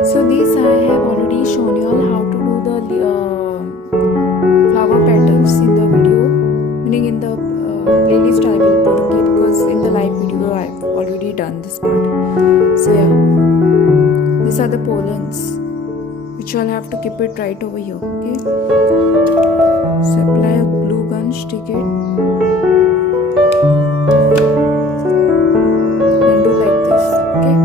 So this I have already shown you all how to do the flower patterns in the video, meaning in the playlist I will put, okay, because in the live video I've already done this part. So yeah, these are the pollens which I'll have to keep it right over here, okay. So apply a glue gun, stick it, and do like this, okay.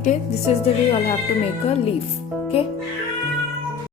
Okay, this is the way I'll have to make a leaf. Okay.